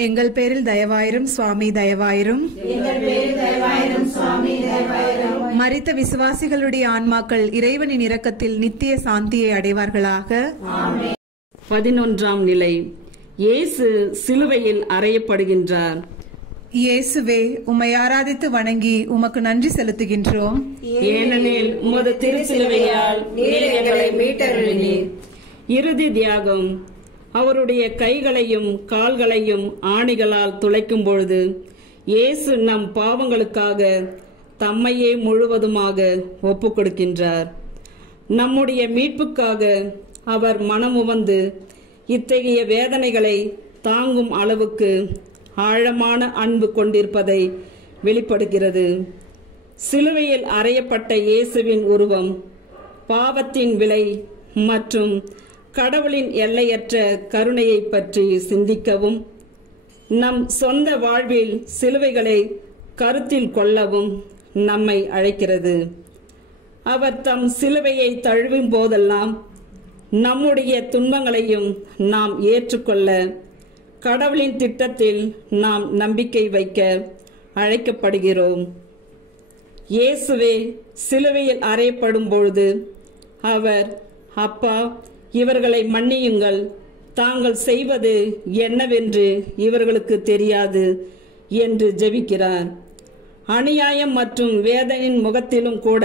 எங்கள் பேரில் தயவாயிரும் சுவாமி தயவாயிரும். எங்கள் பேரில் தயவாயிரும் சுவாமி தயவாயிரும். மரித்த விசுவாசிகளுடைய ஆன்மாக்கள் இறைவனின் இரக்கத்தில் நித்திய சாந்தியை அடைவார்களாக. ஆமென். 11ஆம் நிலை. இயேசு சிலுவையில் அறையப்படுகின்றார். இயேசுவே, உம்மை ஆராதித்து வணங்கி உமக்கு நன்றி செலுத்துகின்றோம். ஏனெனில் உமது திருச்சிலுவையால் நீர் எங்களை மீட்டருளினீர். இறுதி தியாகம். அவருடைய கைகளையும் கால்களையும் ஆணிகளால் துளைக்கும் பொழுது இயேசு நம் பாவங்களுக்காக தம்மையே முழுவதுமாக ஒப்பு கொடுக்கின்றார். நம்முடைய மீட்புக்காக அவர் மனமுவந்து இத்தகைய வேதனைகளை தாங்கும் அளவுக்கு ஆழமான அன்பு கொண்டிருப்பதை வெளிப்படுகிறது. சிலுவையில் அறையப்பட்ட இயேசுவின் உருவம், பாவத்தின் விலை மற்றும் கடவுளின் எல்லையற்ற கருணையை பற்றி சிந்திக்கவும் நம் சொந்த வாழ்வில் சிலுவைகளை கருத்தில் கொள்ளவும் நம்மை அழைக்கிறது. அவர் தம் சிலுவையை தழுவும் போதெல்லாம் நம்முடைய துன்பங்களையும் நாம் ஏற்றுக்கொள்ள கடவுளின் திட்டத்தில் நாம் நம்பிக்கை வைக்க அழைக்கப்படுகிறோம். இயேசுவே சிலுவையில் அறையப்படும் பொழுது அவர், அப்பா, இவர்களை மன்னியுங்கள், தாங்கள் செய்வது என்னவென்று இவர்களுக்கு தெரியாது என்று ஜெபிக்கிறார். அநியாயம் மற்றும் வேதனையின் முகத்திலும் கூட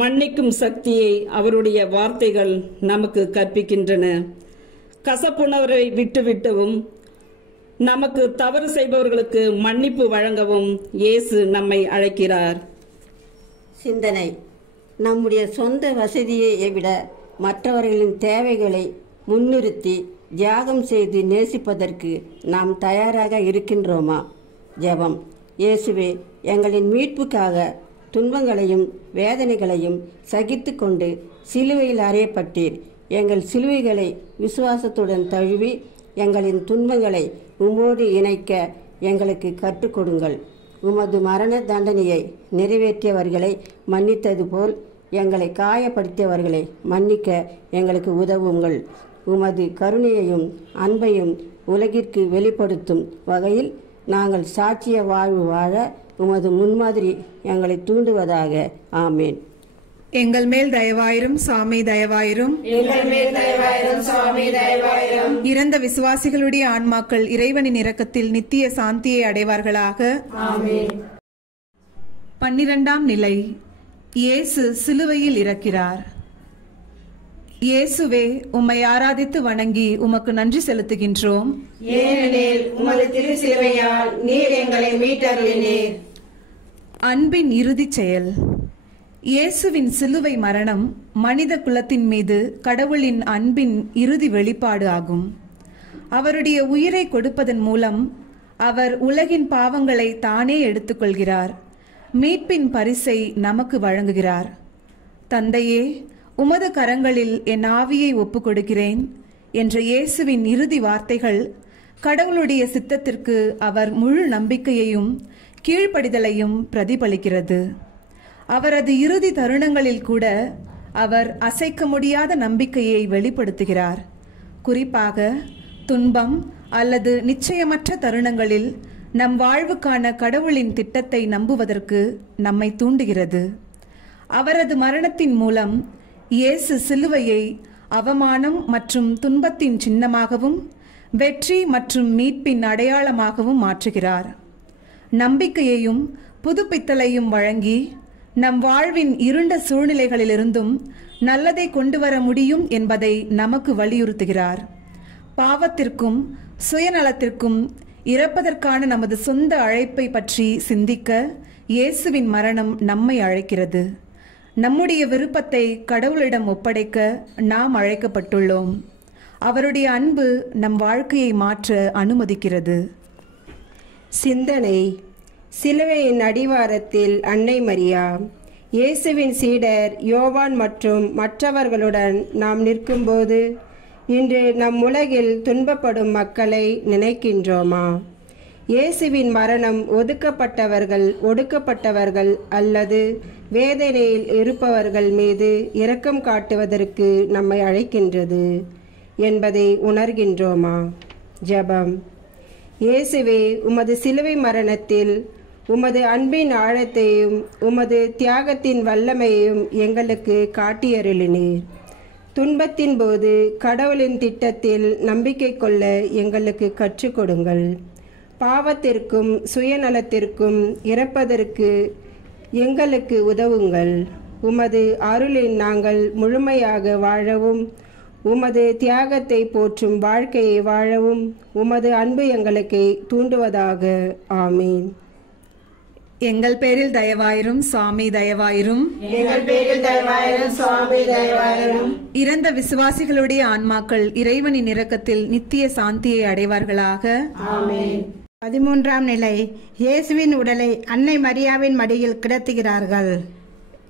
மன்னிக்கும் சக்தியை அவருடைய வார்த்தைகள் நமக்கு கற்பிக்கின்றன. கசப்புணர்வை விட்டுவிட்டவும் நமக்கு தவறு செய்பவர்களுக்கு மன்னிப்பு வழங்கவும் இயேசு நம்மை அழைக்கிறார். சிந்தனை. நம்முடைய சொந்த வசதியை விட மற்றவர்களின் தேவைகளை முன்னிறுத்தி தியாகம் செய்து நேசிப்பதற்கு நாம் தயாராக இருக்கின்றோமா? ஜெபம். இயேசுவே, எங்களின் மீட்புக்காக துன்பங்களையும் வேதனைகளையும் சகித்து கொண்டு சிலுவையில் அறையப்பட்டீர். எங்கள் சிலுவைகளை விசுவாசத்துடன் தழுவி எங்களின் துன்பங்களை உம்மோடு இணைக்க எங்களுக்கு கற்றுக் கொடுங்கள். உமது மரண தண்டனையை நிறைவேற்றியவர்களை மன்னித்தது போல் எங்களை காயப்படுத்தியவர்களை மன்னிக்க எங்களுக்கு உதவுங்கள். உமது கருணையையும் அன்பையும் உலகிற்கு வெளிப்படுத்தும் வகையில் நாங்கள் சாட்சிய வாழ்வு வாழ உமது முன்மாதிரி எங்களை தூண்டுவதாக. ஆமேன். எங்கள் மேல் தயவாயிரும் சுவாமி, தயவாயிரும். எங்கள் மேல் தயவாயிரும் சுவாமி, தயவாயிரும். இறந்த விசுவாசிகளுடைய ஆன்மாக்கள் இறைவனின் இரக்கத்தில் நித்திய சாந்தியை அடைவார்களாக. ஆமென். 12ஆம் நிலை. இயேசு சிலுவையில் இறக்கிறார். இயேசுவே, உம்மை ஆராதித்து வணங்கி உமக்கு நன்றி செலுத்துகின்றோம். ஏனெனில் உமது திருச்சிலுவையால் நீர் எங்களை மீட்டருளினீர். அன்பின் இறுதிச் செயல். இயேசுவின் சிலுவை மரணம் மனித குலத்தின் மீது கடவுளின் அன்பின் இறுதி வெளிப்பாடு ஆகும். அவருடைய உயிரை கொடுப்பதன் மூலம் அவர் உலகின் பாவங்களை தானே எடுத்துக்கொள்கிறார். மீட்பின் பரிசை நமக்கு வழங்குகிறார். தந்தையே, உமது கரங்களில் என் ஆவியை ஒப்புக் கொடுக்கிறேன் என்ற இயேசுவின் இறுதி வார்த்தைகள் கடவுளுடைய சித்தத்திற்கு அவர் முழு நம்பிக்கையையும் கீழ்ப்படிதலையும் பிரதிபலிக்கிறது. அவரது இறுதி தருணங்களில் கூட அவர் அசைக்க முடியாத நம்பிக்கையை வெளிப்படுத்துகிறார். குறிப்பாக துன்பம் அல்லது நிச்சயமற்ற தருணங்களில் நம் வாழ்வுக்கான கடவுளின் திட்டத்தை நம்புவதற்கு நம்மை தூண்டுகிறது. அவரது மரணத்தின் மூலம் இயேசு சிலுவையை அவமானம் மற்றும் துன்பத்தின் சின்னமாகவும் வெற்றி மற்றும் மீட்பின் அடையாளமாகவும் மாற்றுகிறார். நம்பிக்கையையும் புதுப்பித்தலையும் வழங்கி நம் வாழ்வின் இருண்ட சூழ்நிலைகளிலிருந்தும் நல்லதை கொண்டு வர முடியும் என்பதை நமக்கு வலியுறுத்துகிறார். பாவத்திற்கும் சுயநலத்திற்கும் இறப்பதற்கான நமது சொந்த அழைப்பை பற்றி சிந்திக்க இயேசுவின் மரணம் நம்மை அழைக்கிறது. நம்முடைய விருப்பத்தை கடவுளிடம் ஒப்படைக்க நாம் அழைக்கப்பட்டுள்ளோம். அவருடைய அன்பு நம் வாழ்க்கையை மாற்ற அனுமதிக்கிறது. சிந்தனை. சிலுவையின் அடிவாரத்தில் அன்னை மரியா. இயேசுவின் சீடர் யோவான் மற்றும் மற்றவர்களுடன் நாம் நிற்கும்போது இன்று நம் உலகில் துன்பப்படும் மக்களை நினைக்கின்றோமா? இயேசுவின் மரணம் ஒதுக்கப்பட்டவர்கள், ஒடுக்கப்பட்டவர்கள் அல்லது வேதனையில் இருப்பவர்கள் மீது இரக்கம் காட்டுவதற்கு நம்மை அழைக்கின்றது என்பதை உணர்கின்றோமா? ஜெபம். இயேசுவே, உமது சிலுவை மரணத்தில் உமது அன்பின் ஆழத்தையும் உமது தியாகத்தின் வல்லமையையும் எங்களுக்கு காட்டியருளினீர். துன்பத்தின் போது கடவுளின் திட்டத்தில் நம்பிக்கை கொள்ள எங்களுக்கு கற்றுக் கொடுங்கள். பாவத்திற்கும் சுயநலத்திற்கும் இறப்பதற்கு எங்களுக்கு உதவுங்கள். உமது அருளில் நாங்கள் முழுமையாக வாழவும் உமது தியாகத்தை போற்றும் வாழ்க்கையை வாழவும் உமது அன்பு எங்களுக்கு தூண்டுவதாக. ஆமீன். எங்கள் பேரில் தயவாயிரும் சுவாமி, தயவாயிரும். எங்கள் பேரில் தயவாயிரும் சுவாமி, தயவாயிரும். இறந்த விசுவாசிகளுடைய ஆன்மாக்கள் இறைவனின் இரக்கத்தில் நித்திய சாந்தியை அடைவார்களாக. ஆமென். 13ஆம் நிலை. இயேசுவின் உடலை அன்னை மரியாவின் மடியில் கிடத்துகிறார்கள்.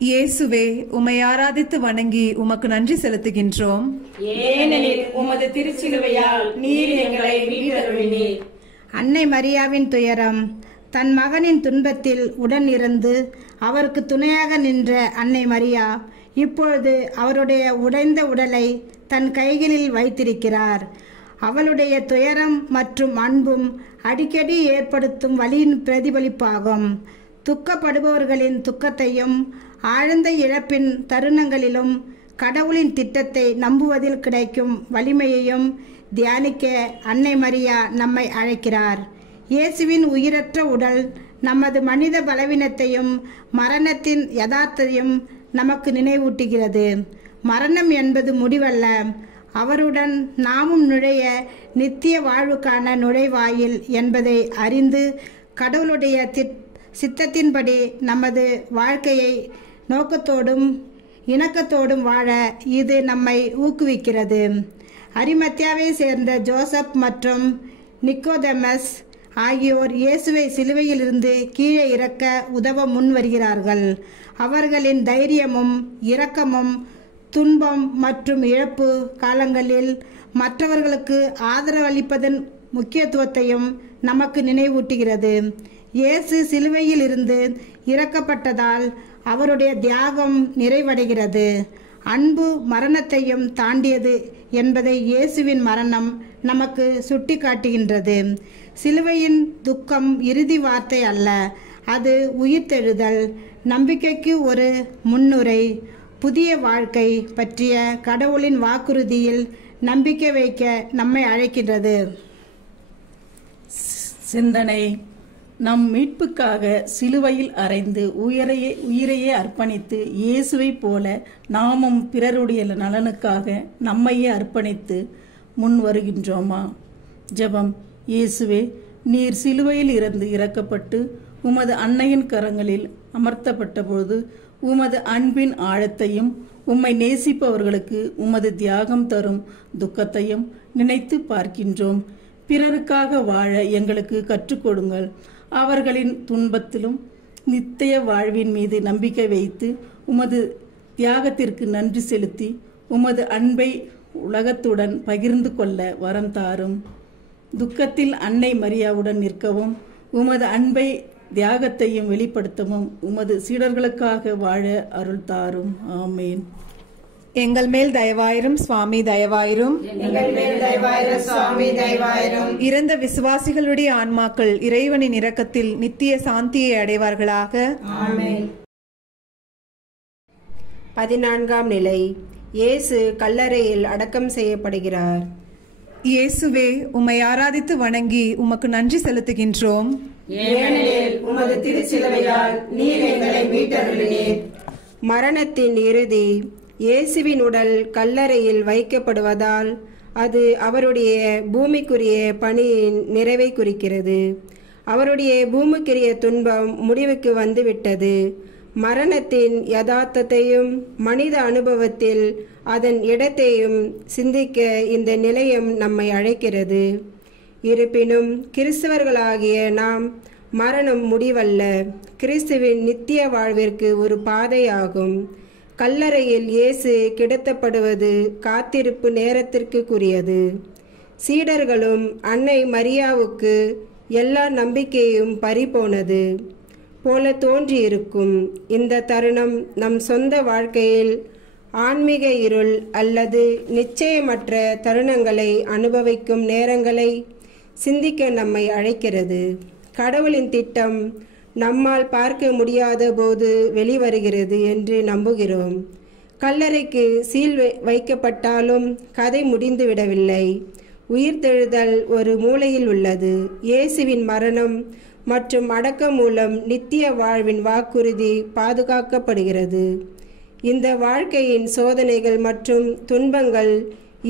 இயேசுவே, உம்மை ஆராதித்து வணங்கி உமக்கு நன்றி செலுத்துகின்றோம். ஏனெனில் உமது திருச்சிலுவையால் நீர் எங்களை மீட்டருளினீர். அன்னை மரியாவின் துயரம். தன் மகனின் துன்பத்தில் உடன் இருந்து அவருக்கு துணையாக நின்ற அன்னை மரியா இப்பொழுது அவருடைய உடைந்த உடலை தன் கைகளில் வைத்திருக்கிறார். அவளுடைய துயரம் மற்றும் அன்பும் அடிக்கடி ஏற்படுத்தும் வலியின் பிரதிபலிப்பாகும். துக்கப்படுபவர்களின் துக்கத்தையும் ஆழ்ந்த இழப்பின் தருணங்களிலும் கடவுளின் திட்டத்தை நம்புவதில் கிடைக்கும் வலிமையையும் தியானிக்க அன்னை மரியா நம்மை அழைக்கிறார். இயேசுவின் உயிரற்ற உடல் நமது மனித பலவீனத்தையும் மரணத்தின் யதார்த்தத்தையும் நமக்கு நினைவூட்டுகிறது. மரணம் என்பது முடிவல்ல, அவருடன் நாமும் நுழைய நித்திய வாழ்வுக்கான நுழைவாயில் என்பதை அறிந்து கடவுளுடைய சித்தத்தின்படி நமது வாழ்க்கையை நோக்கத்தோடும் இணக்கத்தோடும் வாழ இது நம்மை ஊக்குவிக்கிறது. அரிமத்தியாவை சேர்ந்த ஜோசப் மற்றும் நிக்கோதெமஸ் ஆகியோர் இயேசுவை சிலுவையிலிருந்து கீழே இறக்க உதவ முன் வருகிறார்கள். அவர்களின் தைரியமும் இரக்கமும் துன்பம் மற்றும் இழப்பு காலங்களில் மற்றவர்களுக்கு ஆதரவளிப்பதன் முக்கியத்துவத்தையும் நமக்கு நினைவூட்டுகிறது. இயேசு சிலுவையில் இருந்து இறக்கப்பட்டதால் அவருடைய தியாகம் நிறைவடைகிறது. அன்பு மரணத்தையும் தாண்டியது என்பதை இயேசுவின் மரணம் நமக்கு சுட்டிக்காட்டுகின்றது. சிலுவையின் துக்கம் இறுதி வார்த்தை அல்ல, அது உயிர்த்தெழுதல், நம்பிக்கைக்கு ஒரு முன்னுரை, புதிய வாழ்க்கை பற்றிய கடவுளின் வாக்குறுதியில் நம்பிக்கை வைக்க நம்மை அழைக்கின்றது. சிந்தனை: நம் மீட்புக்காக சிலுவையில் அறைந்து உயிரையே அர்ப்பணித்து இயேசுவைப் போல நாமும் பிறருடைய நலனுக்காக நம்மையே அர்ப்பணித்து முன் வருகின்றோமா? ஜெபம். இயேசுவே, நீர் சிலுவையில் இருந்து இறக்கப்பட்டு உமது அன்னையின் கரங்களில் அமர்த்தப்பட்டபோது உமது அன்பின் ஆழத்தையும் உம்மை நேசிப்பவர்களுக்கு உமது தியாகம் தரும் துக்கத்தையும் நினைத்து பார்க்கின்றோம். பிறருக்காக வாழ எங்களுக்கு கற்றுக் கொடுங்கள். அவர்களின் துன்பத்திலும் நித்திய வாழ்வின் மீது நம்பிக்கை வைத்து உமது தியாகத்திற்கு நன்றி செலுத்தி உமது அன்பை உலகத்துடன் பகிர்ந்து கொள்ள வரம் தாரும். துக்கத்தில் அன்னை மரியாவுடன் நிற்கவும் உமது அன்பை தியாகத்தையும் வெளிப்படுத்தவும் உமது சீடர்களுக்காக வாழ அருள் தாரும். ஆமேன். எங்கள் மேல் தயவாயிரும் சுவாமி, தயவாயிரும். எங்கள் மேல் தயவாயிரும் சுவாமி, தயவாயிரும். இறந்த விசுவாசிகளுடைய ஆன்மாக்கள் இறைவனின் இரக்கத்தில் நித்திய சாந்தியை அடைவார்களாக. ஆமென். 14ஆம் நிலை. இயேசு கல்லறையில் அடக்கம் செய்யப்படுகிறார். இயேசுவே, உம்மை ஆராதித்து வணங்கி உமக்கு நன்றி செலுத்துகின்றோம். ஏனெனில் உமது திருச்சிலுவையால் நீர் எங்களை மீட்டருளினீர். மரணத்தின் இறுதி. இயேசுவின் உடல் கல்லறையில் வைக்கப்படுவதால் அது அவருடைய பூமிக்குரிய பணியின் நிறைவை குறிக்கிறது. அவருடைய பூமிக்குரிய துன்பம் முடிவுக்கு வந்துவிட்டது. மரணத்தின் யதார்த்தத்தையும் மனித அனுபவத்தில் அதன் இடத்தையும் சிந்திக்க இந்த நிலையம் நம்மை அழைக்கிறது. இருப்பினும் கிறிஸ்தவர்களாகிய நாம் மரணம் முடிவல்ல, கிறிஸ்துவின் நித்திய வாழ்விற்கு ஒரு பாதையாகும். கல்லறையில் இயேசு கிடத்தப்படுவது காத்திருப்பு நேரத்திற்குரியது. சீடர்களும் அன்னை மரியாவுக்கு எல்லா நம்பிக்கையும் பறிபோனது போல தோன்றியிருக்கும். இந்த தருணம் நம் சொந்த வாழ்க்கையில் ஆன்மீக இருள் அல்லது நிச்சயமற்ற தருணங்களை அனுபவிக்கும் நேரங்களை சிந்திக்க நம்மை அழைக்கிறது. கடவுளின் திட்டம் நம்மால் பார்க்க முடியாத போது வெளிவருகிறது என்று நம்புகிறோம். கல்லறைக்கு சீல் வைக்கப்பட்டாலும் கதை முடிந்துவிடவில்லை. உயிர்த்தெழுதல் ஒரு மூலையில் உள்ளது. இயேசுவின் மரணம் மற்றும் அடக்கம் மூலம் நித்திய வாழ்வின் வாக்குறுதி பாதுகாக்கப்படுகிறது. இந்த வாழ்க்கையின் சோதனைகள் மற்றும் துன்பங்கள்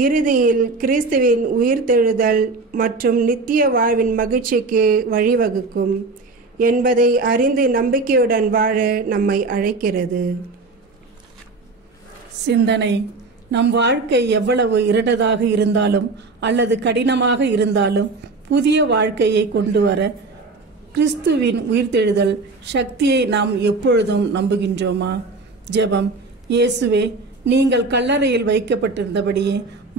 இறுதியில் கிறிஸ்துவின் உயிர்த்தெழுதல் மற்றும் நித்திய வாழ்வின் மகிழ்ச்சிக்கு வழிவகுக்கும் என்பதை அறிந்து நம்பிக்கையுடன் வாழ நம்மை அழைக்கிறது. சிந்தனை: நம் வாழ்க்கை எவ்வளவு இருண்டதாக இருந்தாலும் அல்லது கடினமாக இருந்தாலும் புதிய வாழ்க்கையை கொண்டு வர கிறிஸ்துவின் உயிர்த்தெழுதல் சக்தியை நாம் எப்பொழுதும் நம்புகின்றோமா? ஜெபம். இயேசுவே, நீங்கள் கல்லறையில் வைக்கப்பட்டிருந்தபடியே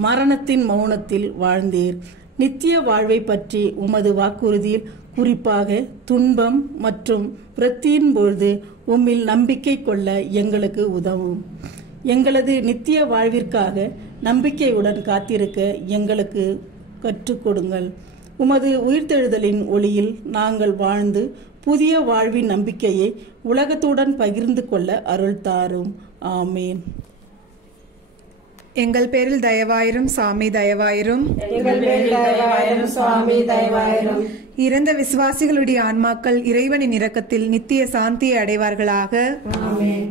மரணத்தின் மௌனத்தில் வாழ்ந்தீர். நித்திய வாழ்வை பற்றி உமது வாக்குறுதியில் குறிப்பாக துன்பம் மற்றும் விரக்தியின் பொழுது உம்மில் நம்பிக்கை கொள்ள எங்களுக்கு உதவும். எங்களது நித்திய வாழ்விற்காக நம்பிக்கையுடன் காத்திருக்க எங்களுக்கு கற்றுக் கொடுங்கள். உமது உயிர்த்தெழுதலின் ஒளியில் நாங்கள் வாழ்ந்து புதிய வாழ்வின் நம்பிக்கையை உலகத்துடன் பகிர்ந்து கொள்ள அருள் தாரும். ஆமேன். எங்கள் பேரில் தயவாயிரும் சாமி, தயவாயிரும். எங்கள் மேல் தயவாயிரும் சுவாமி, தயவாயிரும். இறந்த விசுவாசிகளுடைய ஆன்மாக்கள் இறைவனின் இரக்கத்தில் நித்திய சாந்தியை அடைவார்களாக. ஆமென்.